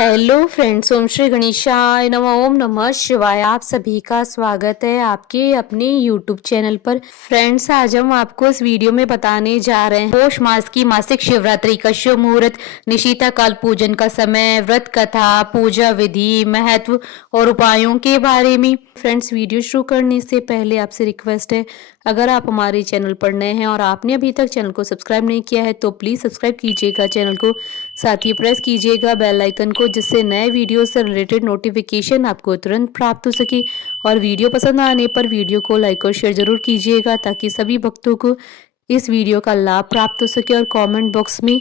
Hello friends, ओम श्री गणेशाय नमः। ओम नमः शिवाय। आप सभी का स्वागत है आपके अपने यूट्यूब चैनल पर। फ्रेंड्स, आज हम आपको इस वीडियो में बताने जा रहे हैं पौष मास की मासिक शिवरात्रि का शुभ मुहूर्त, निशिता काल पूजन का समय, व्रत कथा, पूजा विधि, महत्व और उपायों के बारे में। फ्रेंड्स, वीडियो शुरू करने से पहले आपसे रिक्वेस्ट है, अगर आप हमारे चैनल पर नए हैं और आपने अभी तक चैनल को सब्सक्राइब नहीं किया है तो प्लीज़ सब्सक्राइब कीजिएगा चैनल को, साथ ही प्रेस कीजिएगा बेल आइकन को, जिससे नए वीडियो से रिलेटेड नोटिफिकेशन आपको तुरंत प्राप्त हो सके। और वीडियो पसंद आने पर वीडियो को लाइक और शेयर जरूर कीजिएगा ताकि सभी भक्तों को इस वीडियो का लाभ प्राप्त हो सके। और कमेंट बॉक्स में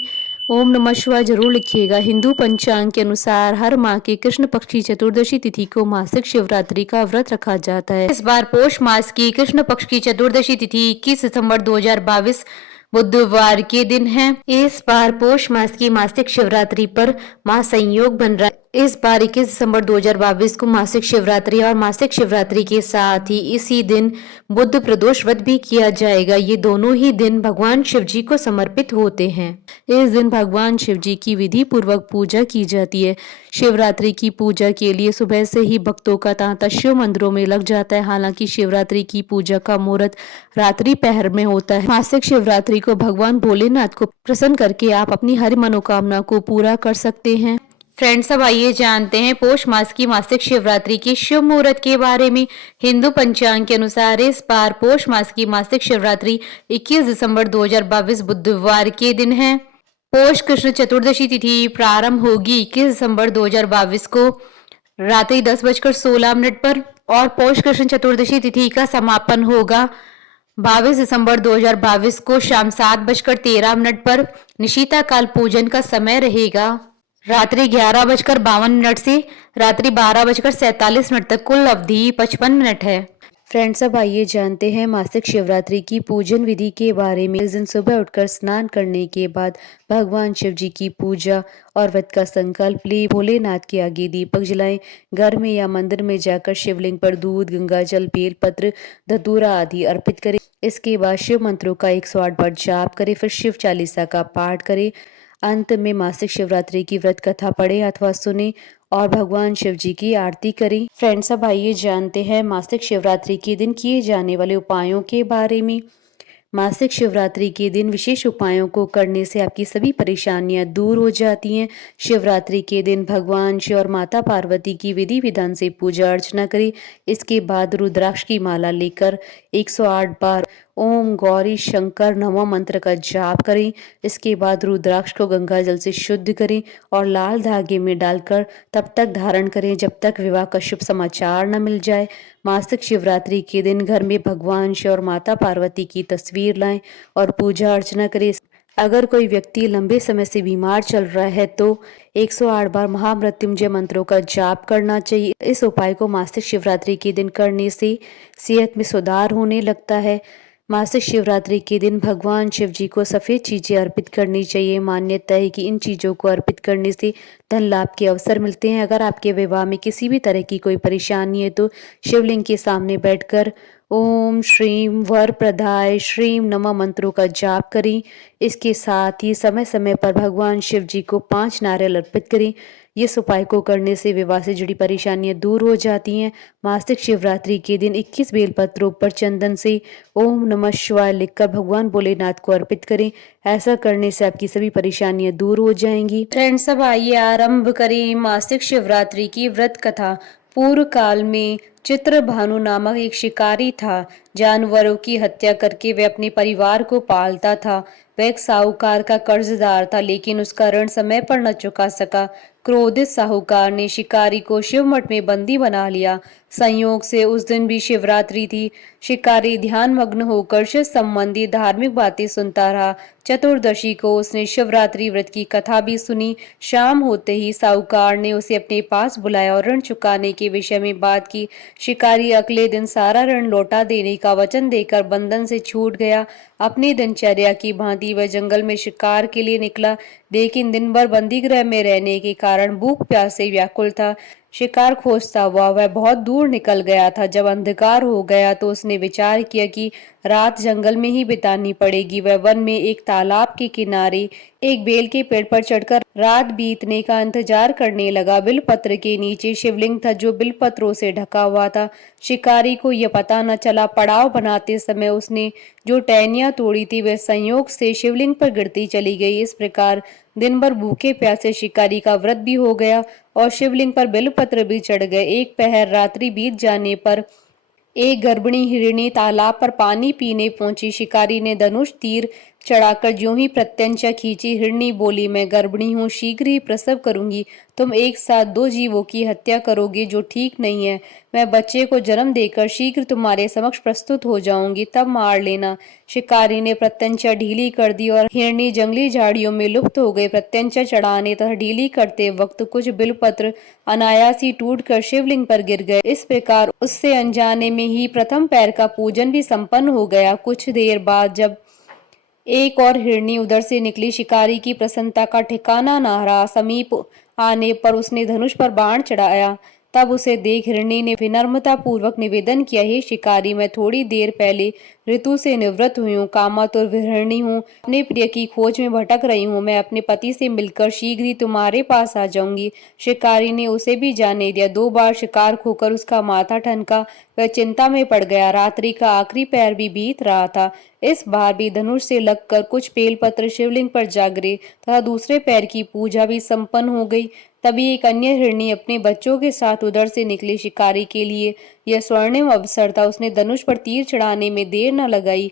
ओम नमः शिवाय जरूर लिखिएगा। हिंदू पंचांग के अनुसार हर माह की कृष्ण पक्ष की चतुर्दशी तिथि को मासिक शिवरात्रि का व्रत रखा जाता है। इस बार पौष मास की कृष्ण पक्ष की चतुर्दशी तिथि 21 सितंबर 2022 बुधवार के दिन है। इस बार पौष मास की मासिक शिवरात्रि पर महासंयोग बन रहा है। इस बार 21 दिसंबर 2022 को मासिक शिवरात्रि और मासिक शिवरात्रि के साथ ही इसी दिन बुद्ध प्रदोष व्रत भी किया जाएगा। ये दोनों ही दिन भगवान शिव जी को समर्पित होते हैं। इस दिन भगवान शिव जी की विधि पूर्वक पूजा की जाती है। शिवरात्रि की पूजा के लिए सुबह से ही भक्तों का तांता शिव मंदिरों में लग जाता है। हालांकि शिवरात्रि की पूजा का मुहूर्त रात्रि पहर में होता है। मासिक शिवरात्रि को भगवान भोलेनाथ को प्रसन्न करके आप अपनी हर मनोकामना को पूरा कर सकते हैं। फ्रेंड्स, अब आइए जानते हैं पौष मास की मासिक शिवरात्रि के शुभ मुहूर्त के बारे में। हिंदू पंचांग के अनुसार इस बार पौष मास की मासिक शिवरात्रि 21 दिसंबर 2022 बुधवार के दिन है। पौष कृष्ण चतुर्दशी तिथि प्रारंभ होगी 21 दिसंबर 2022 को रात्रि 10:16 पर और पौष कृष्ण चतुर्दशी तिथि का समापन होगा 22 दिसंबर 2022 को शाम 7:13 पर। निशिता काल पूजन का समय रहेगा रात्रि 11:52 से रात्रि 12:47 तक। कुल अवधि 55 मिनट है। फ्रेंड्स, अब आइए जानते हैं मासिक शिवरात्रि की पूजन विधि के बारे में। इस दिन सुबह उठकर स्नान करने के बाद भगवान शिव जी की पूजा और व्रत का संकल्प ले भोलेनाथ के आगे दीपक जलाएं। घर में या मंदिर में जाकर शिवलिंग पर दूध, गंगा जल, बेलपत्र, धतूरा आदि अर्पित करें। इसके बाद शिव मंत्रों का 108 बार जाप करें। फिर शिव चालीसा का पाठ करें। अंत में मासिक शिवरात्रि की व्रत कथा पढ़ें अथवा सुने और भगवान शिव जी की आरती करें। फ्रेंड्स, अब आइए जानते हैं मासिक शिवरात्रि के दिन किए जाने वाले उपायों के बारे में। मासिक शिवरात्रि के दिन विशेष उपायों को करने से आपकी सभी परेशानियां दूर हो जाती हैं। शिवरात्रि के दिन भगवान शिव और माता पार्वती की विधि विधान से पूजा अर्चना करें। इसके बाद रुद्राक्ष की माला लेकर 108 बार ओम गौरी शंकर नमः मंत्र का जाप करें। इसके बाद रुद्राक्ष को गंगा जल से शुद्ध करें और लाल धागे में डालकर तब तक धारण करें जब तक विवाह का शुभ समाचार न मिल जाए। मासिक शिवरात्रि के दिन घर में भगवान शिव और माता पार्वती की तस्वीर लाएं और पूजा अर्चना करें। अगर कोई व्यक्ति लंबे समय से बीमार चल रहा है तो 108 बार महामृत्युंजय मंत्रों का जाप करना चाहिए। इस उपाय को मासिक शिवरात्रि के दिन करने से सेहत में सुधार होने लगता है। मासिक शिवरात्रि के दिन भगवान शिव जी को सफेद चीजें अर्पित करनी चाहिए। मान्यता है कि इन चीजों को अर्पित करने से धन लाभ के अवसर मिलते हैं। अगर आपके विवाह में किसी भी तरह की कोई परेशानी है तो शिवलिंग के सामने बैठकर ओम श्रीम वरप्रदाय श्रीम नमः मंत्रों का जाप करें। इसके साथ ही समय समय पर भगवान शिव जी को 5 नारियल अर्पित करें। इस उपाय को करने से विवाह से जुड़ी परेशानियां दूर हो जाती हैं। मासिक शिवरात्रि के दिन 21 बेलपत्रों पर चंदन से ओम नमः शिवाय लिखकर भगवान भोलेनाथ को अर्पित करें। ऐसा करने से आपकी सभी परेशानियां दूर हो जाएंगी। फ्रेंड्स, अब आइए आरंभ करें मासिक शिवरात्रि की व्रत कथा। पूर्व काल में चित्रभानु नामक एक शिकारी था। जानवरों की हत्या करके वह अपने परिवार को पालता था। वह एक साहूकार का कर्जदार था, लेकिन उसका ऋण समय पर न चुका सका। क्रोधित साहूकार ने शिकारी को शिव मठ में बंदी बना लिया। संयोग से उस दिन भी शिवरात्रि थी। शिकारी ध्यान मग्न होकर शिव संबंधी धार्मिक बातें सुनता रहा। चतुर्दशी को उसने शिवरात्रि व्रत की कथा भी सुनी। शाम होते ही साहूकार ने उसे अपने पास बुलाया और ऋण चुकाने के विषय में बात की। शिकारी अगले दिन सारा ऋण लौटा देने का वचन देकर बंधन से छूट गया। अपनी दिनचर्या की भांति वह जंगल में शिकार के लिए निकला, लेकिन दिन भर बंदी गृह में रहने के कारण भूख प्यास से व्याकुल था। शिकार खोजता हुआ वह बहुत दूर निकल गया था। जब अंधकार हो गया तो उसने विचार किया कि रात जंगल में ही बितानी पड़ेगी। वह वन में एक तालाब के किनारे एक बेल के पेड़ पर चढ़कर रात बीतने का इंतजार करने लगा। बिलपत्र के नीचे शिवलिंग था जो बिलपत्रों से ढका हुआ था। शिकारी को यह पता न चला। पड़ाव बनाते समय उसने जो टहनियां तोड़ी थी वह संयोग से शिवलिंग पर गिरती चली गई। इस प्रकार दिन भर भूखे प्यासे शिकारी का व्रत भी हो गया और शिवलिंग पर बिलपत्र भी चढ़ गए। एक पहर रात्रि बीत जाने पर एक गर्भिणी हिरणी तालाब पर पानी पीने पहुंची। शिकारी ने धनुष तीर चढ़ाकर ज्यों ही प्रत्यंचा खींची। हिरणी बोली, मैं गर्भिणी हूँ, शीघ्र ही प्रसव करूंगी। तुम एक साथ दो जीवों की हत्या करोगे जो ठीक नहीं है। मैं बच्चे को जन्म देकर शीघ्र तुम्हारे समक्ष प्रस्तुत हो जाऊंगी, तब मार लेना। शिकारी ने प्रत्यंचा ढीली कर दी और हिरणी जंगली झाड़ियों में लुप्त हो गई। प्रत्यंचा चढ़ाने तथा ढीली करते वक्त कुछ बिलपत्र अनायास ही टूटकर शिवलिंग पर गिर गए। इस प्रकार उससे अनजाने में ही प्रथम पैर का पूजन भी संपन्न हो गया। कुछ देर बाद जब एक और हिरणी उधर से निकली, शिकारी की प्रसन्नता का ठिकाना न रहा। समीप आने पर उसने धनुष पर बाण चढ़ाया। तब उसे देख हिरणी ने विनम्रता पूर्वक निवेदन किया, हे शिकारी, मैं थोड़ी देर पहले ऋतु से निवृत्त हुई हूँ, कामातुर विहरणी हूँ, अपने प्रिय की खोज में भटक रही हूँ। मैं अपने पति से मिलकर शीघ्र ही तुम्हारे पास आ जाऊंगी। शिकारी ने उसे भी जाने दिया। 2 बार शिकार खोकर उसका माथा ठनका। वह चिंता में पड़ गया। रात्रि का आखिरी पैर भी बीत रहा था। इस बार भी धनुष से लगकर कुछ बेलपत्र शिवलिंग पर जा गिरे तथा दूसरे पैर की पूजा भी संपन्न हो गई। तभी एक अन्य हिरणी अपने बच्चों के साथ उधर से निकली। शिकारी के लिए यह स्वर्णिम अवसर था। उसने धनुष पर तीर चढ़ाने में देर न लगाई।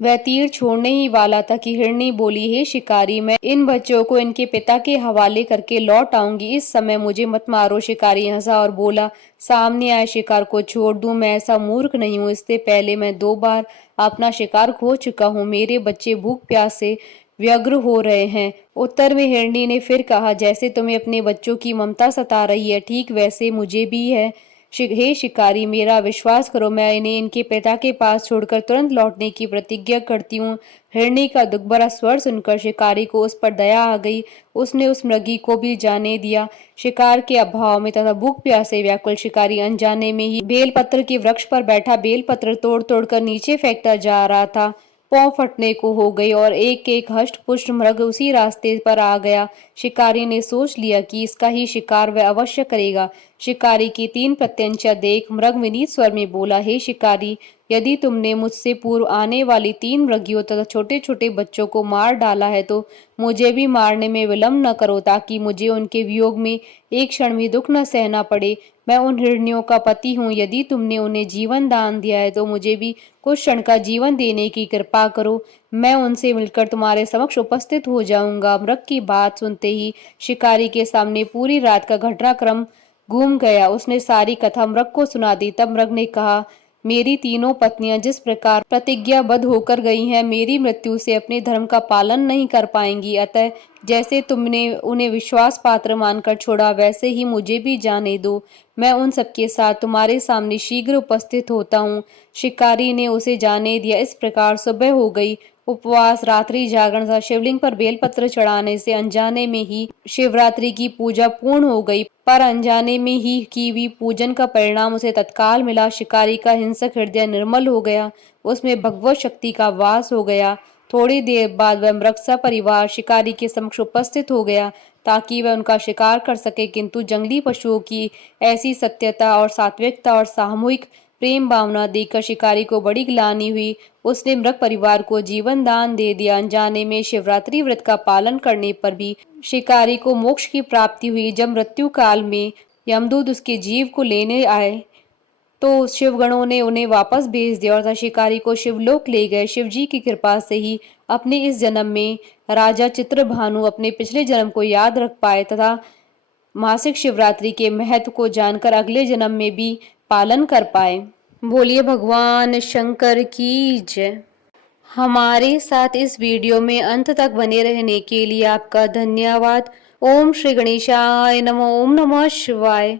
वह तीर छोड़ने ही वाला था कि हिरणी बोली, हे शिकारी, मैं इन बच्चों को इनके पिता के हवाले करके लौट आऊंगी, इस समय मुझे मत मारो। शिकारी हंसा और बोला, सामने आए शिकार को छोड़ दूं, मैं ऐसा मूर्ख नहीं हूं। इससे पहले मैं 2 बार अपना शिकार खो चुका हूं। मेरे बच्चे भूख प्यास से व्यग्र हो रहे हैं। उत्तर में हिरणी ने फिर कहा, जैसे तुम्हें अपने बच्चों की ममता सता रही है, ठीक वैसे मुझे भी है। हे शिकारी, मेरा विश्वास करो, मैं इन्हें इनके पिता के पास छोड़कर तुरंत लौटने की प्रतिज्ञा करती हूँ। हिरणी का दुख भरा स्वर सुनकर शिकारी को उस पर दया आ गई। उसने उस मृगी को भी जाने दिया। शिकार के अभाव में तथा भूख प्यासे व्याकुल शिकारी अनजाने में ही बेलपत्र के वृक्ष पर बैठा बेलपत्र तोड़ तोड़ कर नीचे फेंकता जा रहा था। पांव फटने को हो गई और एक एक हष्ट पुष्ट मृग उसी रास्ते पर आ गया। शिकारी ने सोच लिया कि इसका ही शिकार वह अवश्य करेगा। शिकारी की 3 प्रत्यंचा देख मृग विनीत स्वर में बोला, हे शिकारी, यदि तुमने मुझसे पूर्व आने वाली 3 मृगियों तथा छोटे छोटे बच्चों को मार डाला है तो मुझे भी मारने में विलंब न करो, ताकि मुझे उनके वियोग में एक क्षण भी दुख न सहना पड़े। मैं उन हिरनियों का पति हूँ। यदि तुमने उन्हें जीवन दान दिया है तो मुझे भी कुछ क्षण का जीवन देने की कृपा करो। मैं उनसे मिलकर तुम्हारे समक्ष उपस्थित हो जाऊंगा। मृग की बात सुनते ही शिकारी के सामने पूरी रात का घटनाक्रम घूम गया। उसने सारी कथा मृग को सुना दी। तब मृग ने कहा, मेरी तीनों पत्नियां जिस प्रकार प्रतिज्ञाबद्ध होकर गई हैं, मेरी मृत्यु से अपने धर्म का पालन नहीं कर पाएंगी। अतः जैसे तुमने उन्हें विश्वास पात्र मानकर छोड़ा, वैसे ही मुझे भी जाने दो। मैं उन सबके साथ तुम्हारे सामने शीघ्र उपस्थित होता हूँ। शिकारी ने उसे जाने दिया। इस प्रकार सुबह हो गई। उपवास, रात्रि जागरण तथा शिवलिंग पर बेलपत्र चढ़ाने से अनजाने में ही शिवरात्रि की पूजा पूर्ण हो गई। पर अनजाने में ही की हुई पूजन का परिणाम उसे तत्काल मिला। शिकारी का हिंसक हृदय निर्मल हो गया। उसमें भगवत शक्ति का वास हो गया। थोड़ी देर बाद वह मृग सपरिवार शिकारी के समक्ष उपस्थित हो गया ताकि वह उनका शिकार कर सके, किंतु जंगली पशुओं की ऐसी सत्यता और सात्विकता और सामूहिक प्रेम भावना देखकर शिकारी को बड़ी ग्लानि हुई। उसने मृग परिवार को जीवन दान दे दिया। अनजाने में शिवरात्रि व्रत का पालन करने पर भी शिकारी को मोक्ष की प्राप्ति हुई। जब मृत्यु काल में यमदूत उसके जीव को लेने आए तो शिवगणों ने उन्हें वापस भेज दिया और शिकारी को शिवलोक ले गए। शिवजी की कृपा से ही अपने इस जन्म में राजा चित्रभानु अपने पिछले जन्म को याद रख पाए तथा मासिक शिवरात्रि के महत्व को जानकर अगले जन्म में भी पालन कर पाए। बोलिए भगवान शंकर की जय। हमारे साथ इस वीडियो में अंत तक बने रहने के लिए आपका धन्यवाद। ओम श्री गणेशाय नमः। ओम नमः शिवाय।